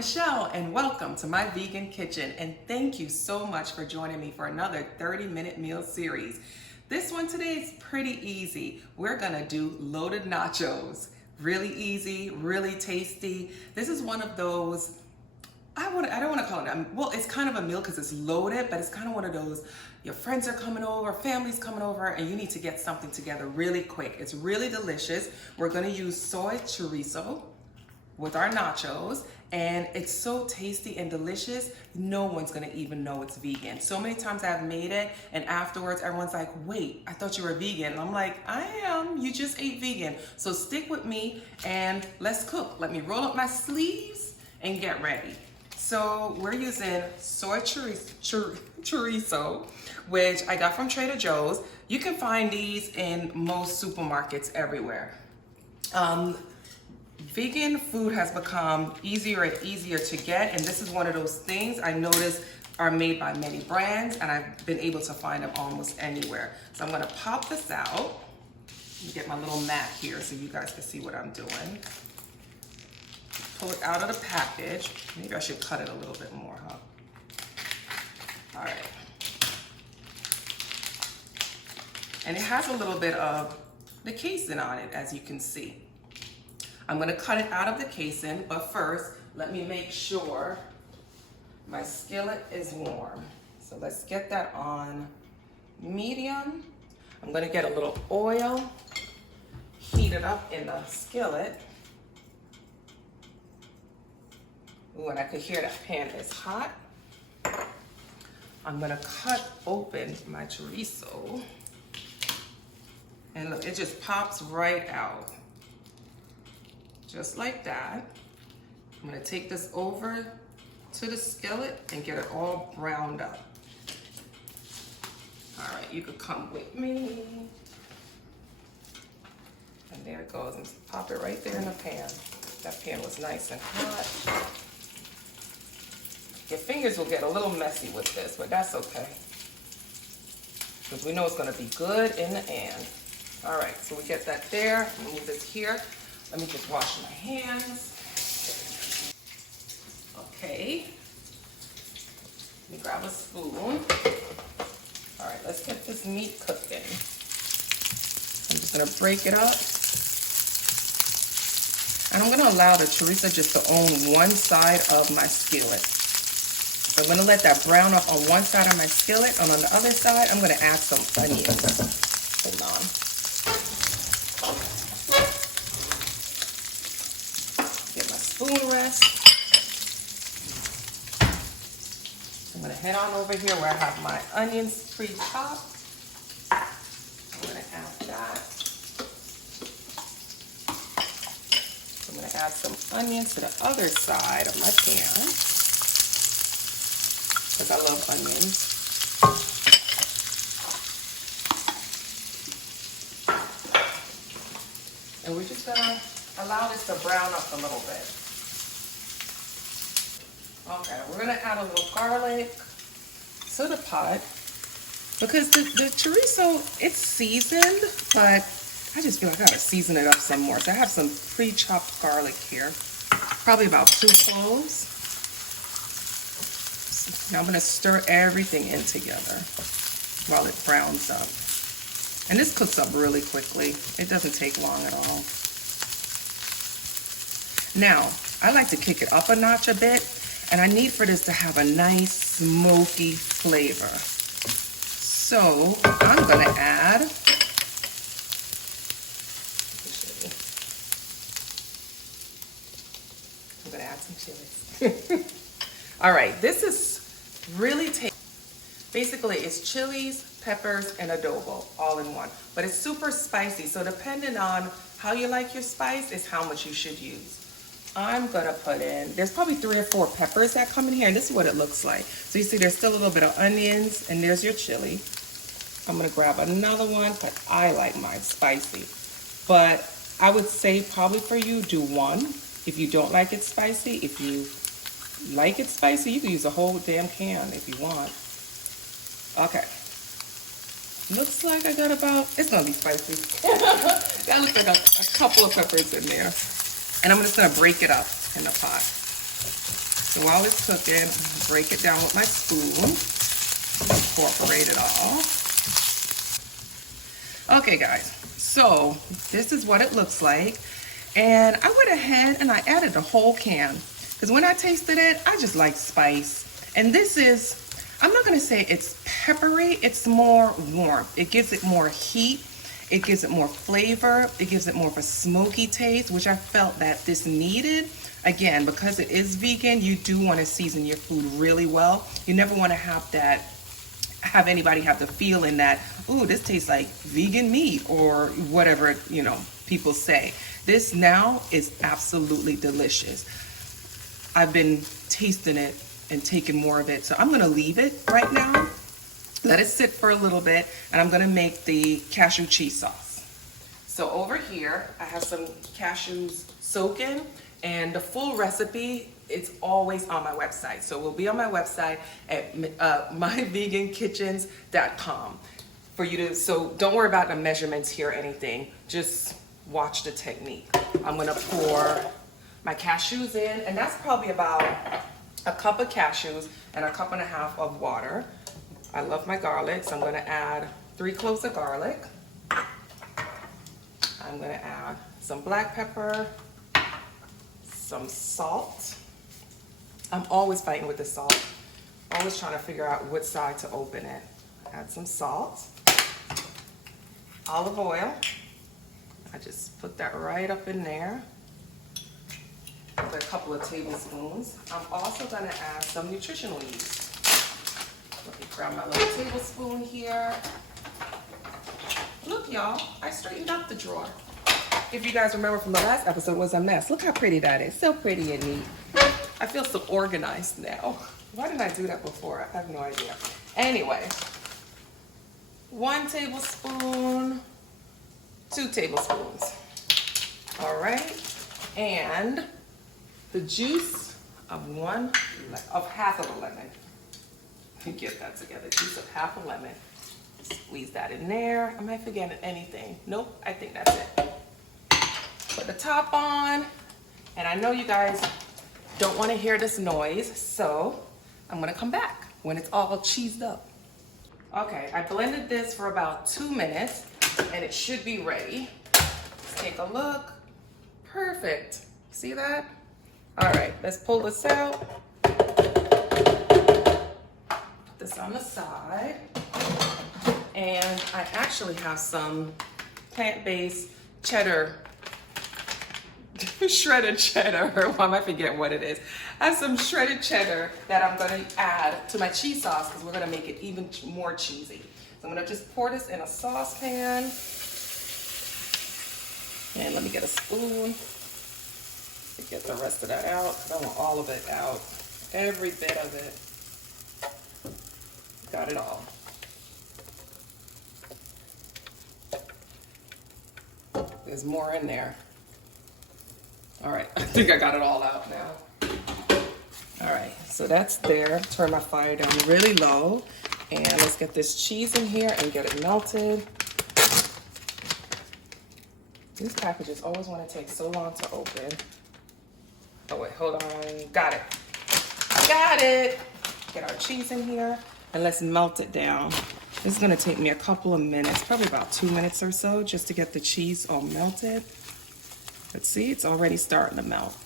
Michelle, and welcome to my vegan kitchen. And thank you so much for joining me for another 30-minute meal series. This one today is pretty easy. We're gonna do loaded nachos. Really easy, really tasty. This is one of those, I don't want to call it, well, it's kind of a meal because it's loaded, but it's kind of one of those, your friends are coming over, family's coming over, and you need to get something together really quick. It's really delicious. We're gonna use soy chorizo with our nachos, and it's so tasty and delicious, no one's gonna even know it's vegan. So many times I've made it, and afterwards everyone's like, wait, I thought you were vegan. And I'm like, I am, you just ate vegan. So stick with me and let's cook. Let me roll up my sleeves and get ready. So we're using soy chorizo, which I got from Trader Joe's. You can find these in most supermarkets everywhere. Vegan food has become easier and easier to get, and this is one of those things I noticed are made by many brands, and I've been able to find them almost anywhere. So I'm gonna pop this out. Let me get my little mat here so you guys can see what I'm doing. Pull it out of the package. Maybe I should cut it a little bit more, huh? All right. And it has a little bit of the casing on it, as you can see. I'm gonna cut it out of the casing, but first, let me make sure my skillet is warm. So let's get that on medium. I'm gonna get a little oil, heat it up in the skillet. Ooh, and I could hear that pan is hot. I'm gonna cut open my chorizo. And look, it just pops right out. Just like that. I'm gonna take this over to the skillet and get it all browned up. All right, you could come with me. And there it goes, and pop it right there in the pan. That pan was nice and hot. Your fingers will get a little messy with this, but that's okay. Because we know it's gonna be good in the end. All right, so we get that there. Move this here. Let me just wash my hands. Okay. Let me grab a spoon. All right, let's get this meat cooking. I'm just gonna break it up. And I'm gonna allow the chorizo just to own one side of my skillet. So I'm gonna let that brown up on one side of my skillet, and on the other side, I'm gonna add some onions. Hold on. Spoon rest. I'm gonna head on over here where I have my onions pre-chopped. I'm gonna add that. I'm gonna add some onions to the other side of my pan because I love onions. And we're just gonna allow this to brown up a little bit. Okay, we're gonna add a little garlic to the pot because the chorizo, it's seasoned, but I just feel like I gotta season it up some more. So I have some pre-chopped garlic here, probably about 2 cloves. Now I'm gonna stir everything in together while it browns up. And this cooks up really quickly. It doesn't take long at all. Now, I like to kick it up a notch a bit, and I need for this to have a nice smoky flavor. So I'm gonna add, some chilies. All right, this is really tasty. Basically, it's chilies, peppers, and adobo all in one, but it's super spicy. So depending on how you like your spice is how much you should use. I'm gonna put in, there's probably 3 or 4 peppers that come in here, and this is what it looks like. So you see there's still a little bit of onions, and there's your chili. I'm gonna grab another one, but I like mine spicy. But I would say probably for you, do 1 if you don't like it spicy. If you like it spicy, you can use a whole damn can if you want. Okay. Looks like I got about, it's gonna be spicy. That looks like a couple of peppers in there. And I'm just gonna break it up in the pot. So while it's cooking, break it down with my spoon. Incorporate it all. Okay guys, so this is what it looks like. And I went ahead and I added the whole can. Because when I tasted it, I just like spice. And this is, I'm not gonna say it's peppery, it's more warmth. It gives it more heat. It gives it more flavor. It gives it more of a smoky taste, which I felt that this needed. Again, because it is vegan, you do want to season your food really well. You never want to have anybody have the feeling that, ooh, this tastes like vegan meat or whatever, you know, people say. This now is absolutely delicious. I've been tasting it and taking more of it. So I'm going to leave it right now. Let it sit for a little bit, and I'm gonna make the cashew cheese sauce. So over here, I have some cashews soaking, and the full recipe, it's always on my website. So it will be on my website at myvegankitchens.com for you to, so don't worry about the measurements here or anything, just watch the technique. I'm gonna pour my cashews in, and that's probably about a cup of cashews and a cup and a half of water. I love my garlic, so I'm going to add 3 cloves of garlic. I'm going to add some black pepper, some salt. I'm always fighting with the salt. Always trying to figure out which side to open it. Add some salt. Olive oil. I just put that right up in there. With a couple of tablespoons. I'm also going to add some nutritional yeast. Let me grab my little tablespoon here. Look, y'all, I straightened up the drawer. If you guys remember from the last episode, it was a mess. Look how pretty that is. So pretty and neat. I feel so organized now. Why didn't I do that before? I have no idea. Anyway, 1 tablespoon, 2 tablespoons. All right, and the juice of half of a lemon. Get that together. Juice of half a lemon. Squeeze that in there. Am I forgetting anything? Nope, I think that's it. Put the top on. And I know you guys don't want to hear this noise, so I'm going to come back when it's all cheesed up. Okay, I blended this for about 2 minutes, and it should be ready. Let's take a look. Perfect. See that? All right, let's pull this out. This on the side, and I actually have some plant-based cheddar, shredded cheddar. Why am I forgetting what it is? I have some shredded cheddar that I'm going to add to my cheese sauce because we're going to make it even more cheesy. So I'm going to just pour this in a saucepan, and let me get a spoon to get the rest of that out because I want all of it out, every bit of it. Got it all. There's more in there. All right, I think I got it all out now. All right, so that's there. Turn my fire down really low. And let's get this cheese in here and get it melted. These packages always want to take so long to open. Oh wait, hold on. Got it. I got it. Get our cheese in here. And let's melt it down. This is gonna take me a couple of minutes, probably about 2 minutes or so, just to get the cheese all melted. Let's see, it's already starting to melt.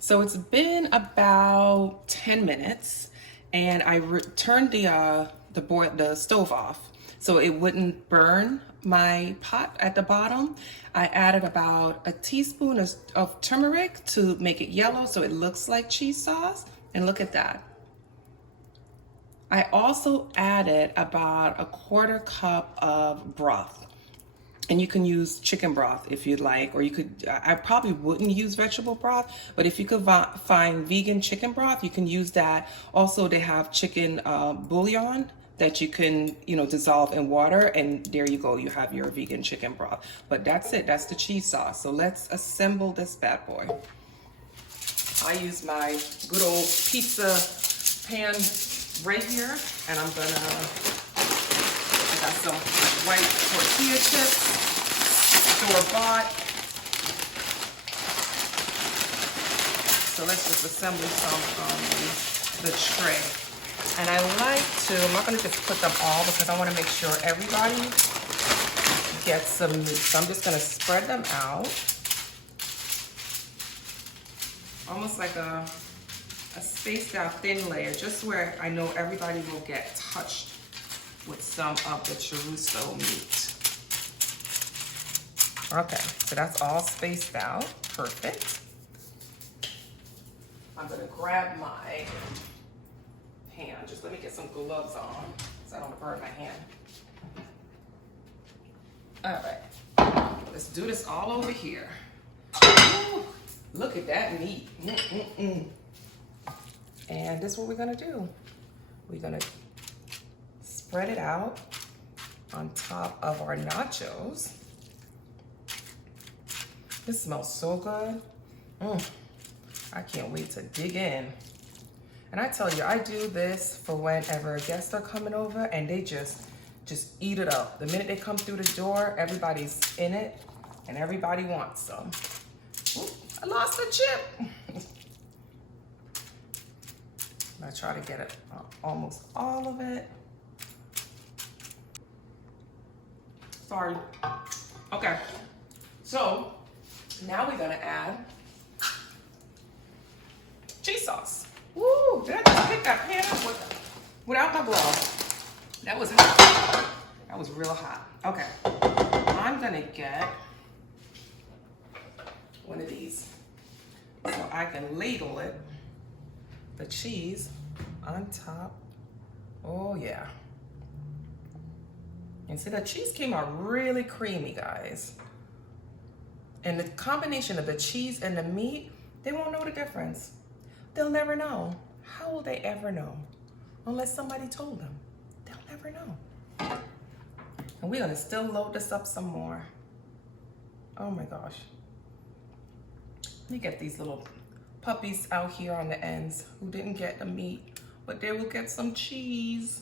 So it's been about 10 minutes, and I turned the stove off so it wouldn't burn my pot at the bottom. I added about a teaspoon of turmeric to make it yellow so it looks like cheese sauce, and look at that. I also added about a 1/4 cup of broth. And you can use chicken broth if you'd like, or you could, I probably wouldn't use vegetable broth, but if you could find vegan chicken broth, you can use that. Also, they have chicken bouillon that you can, dissolve in water, and there you go, you have your vegan chicken broth. But that's it, that's the cheese sauce. So let's assemble this bad boy. I use my good old pizza pan right here, and I got some white tortilla chips, store-bought. So So let's just assemble some on the tray. And I like to, I'm not gonna just put them all because I wanna make sure everybody gets some meat. So I'm just gonna spread them out. Almost like a spaced out thin layer, just where I know everybody will get touched with some of the chorizo meat. Okay, so that's all spaced out, perfect. I'm gonna grab my pan, just let me get some gloves on so I don't burn my hand. All right, let's do this all over here. Ooh, look at that meat. And this is what we're gonna do. We're gonna spread it out on top of our nachos. This smells so good. I can't wait to dig in. And I tell you, I do this for whenever guests are coming over and they just eat it up. The minute they come through the door, everybody's in it and everybody wants some. Ooh, I lost a chip. I try to get it almost all of it. Sorry. Okay, so now we're gonna add cheese sauce. Woo, did I just pick that pan up without my gloves? That was hot. That was real hot. Okay, I'm gonna get one of these so I can ladle it, the cheese on top. Oh yeah. And see, the cheese came out really creamy, guys. And the combination of the cheese and the meat, they won't know the difference. They'll never know. How will they ever know? Unless somebody told them. They'll never know. And we're gonna still load this up some more. Oh my gosh. Let me get these little puppies out here on the ends who didn't get the meat, but they will get some cheese.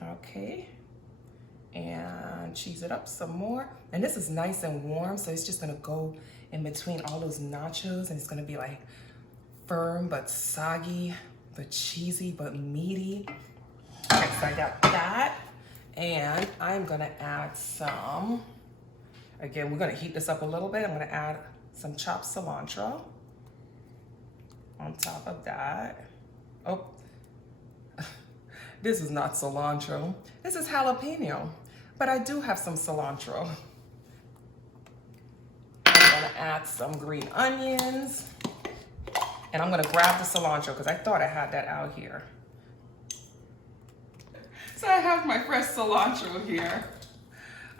Okay. And cheese it up some more. And this is nice and warm, so it's just gonna go in between all those nachos and it's gonna be like firm but soggy, but cheesy but meaty. Okay, so I got that. And I'm gonna add some, again, we're gonna heat this up a little bit. I'm gonna add some chopped cilantro on top of that. Oh, this is not cilantro. This is jalapeno, but I do have some cilantro. I'm gonna add some green onions, and I'm gonna grab the cilantro because I thought I had that out here. So I have my fresh cilantro here.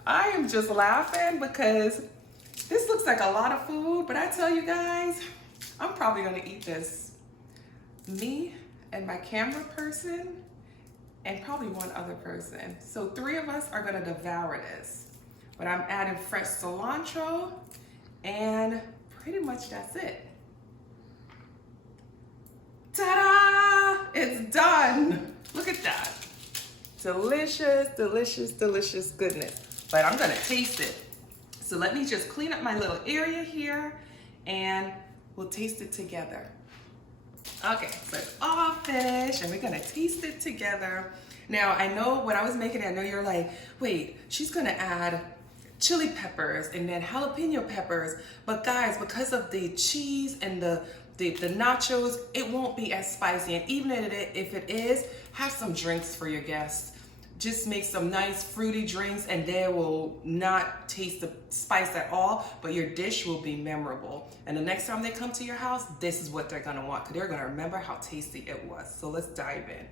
I am just laughing because this looks like a lot of food, but I tell you guys, I'm probably gonna eat this. Me and my camera person, and probably one other person. So 3 of us are gonna devour this. But I'm adding fresh cilantro, and pretty much that's it. Ta-da! It's done. Look at that. Delicious, delicious, delicious goodness. But I'm gonna taste it. So let me just clean up my little area here, and we'll taste it together. Okay, so it's all finished and we're gonna taste it together. Now, I know when I was making it, I know you're like, wait, she's gonna add chili peppers and then jalapeno peppers. But guys, because of the cheese and the nachos, it won't be as spicy. And even if it is, have some drinks for your guests. Just make some nice fruity drinks and they will not taste the spice at all, but your dish will be memorable. And the next time they come to your house, this is what they're gonna want because they're gonna remember how tasty it was. So let's dive in.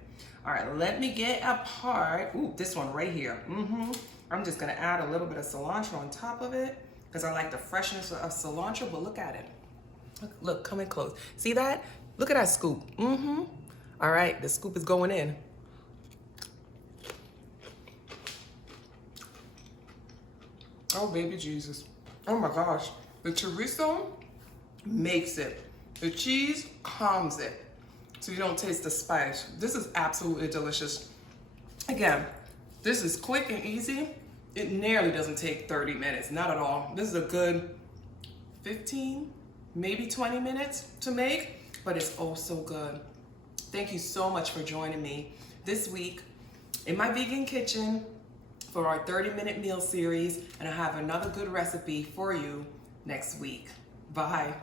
All right, let me get a part. Ooh, this one right here. I'm just gonna add a little bit of cilantro on top of it because I like the freshness of cilantro, but look at it. Look, come in close. See that? Look at that scoop. All right, the scoop is going in. Oh, baby Jesus. Oh my gosh. The chorizo makes it. The cheese calms it, so you don't taste the spice. This is absolutely delicious. Again, this is quick and easy. It nearly doesn't take 30 minutes, not at all. This is a good 15 maybe 20 minutes to make, but it's oh so good. Thank you so much for joining me this week in my vegan kitchen for our 30-minute meal series, and I have another good recipe for you next week. Bye.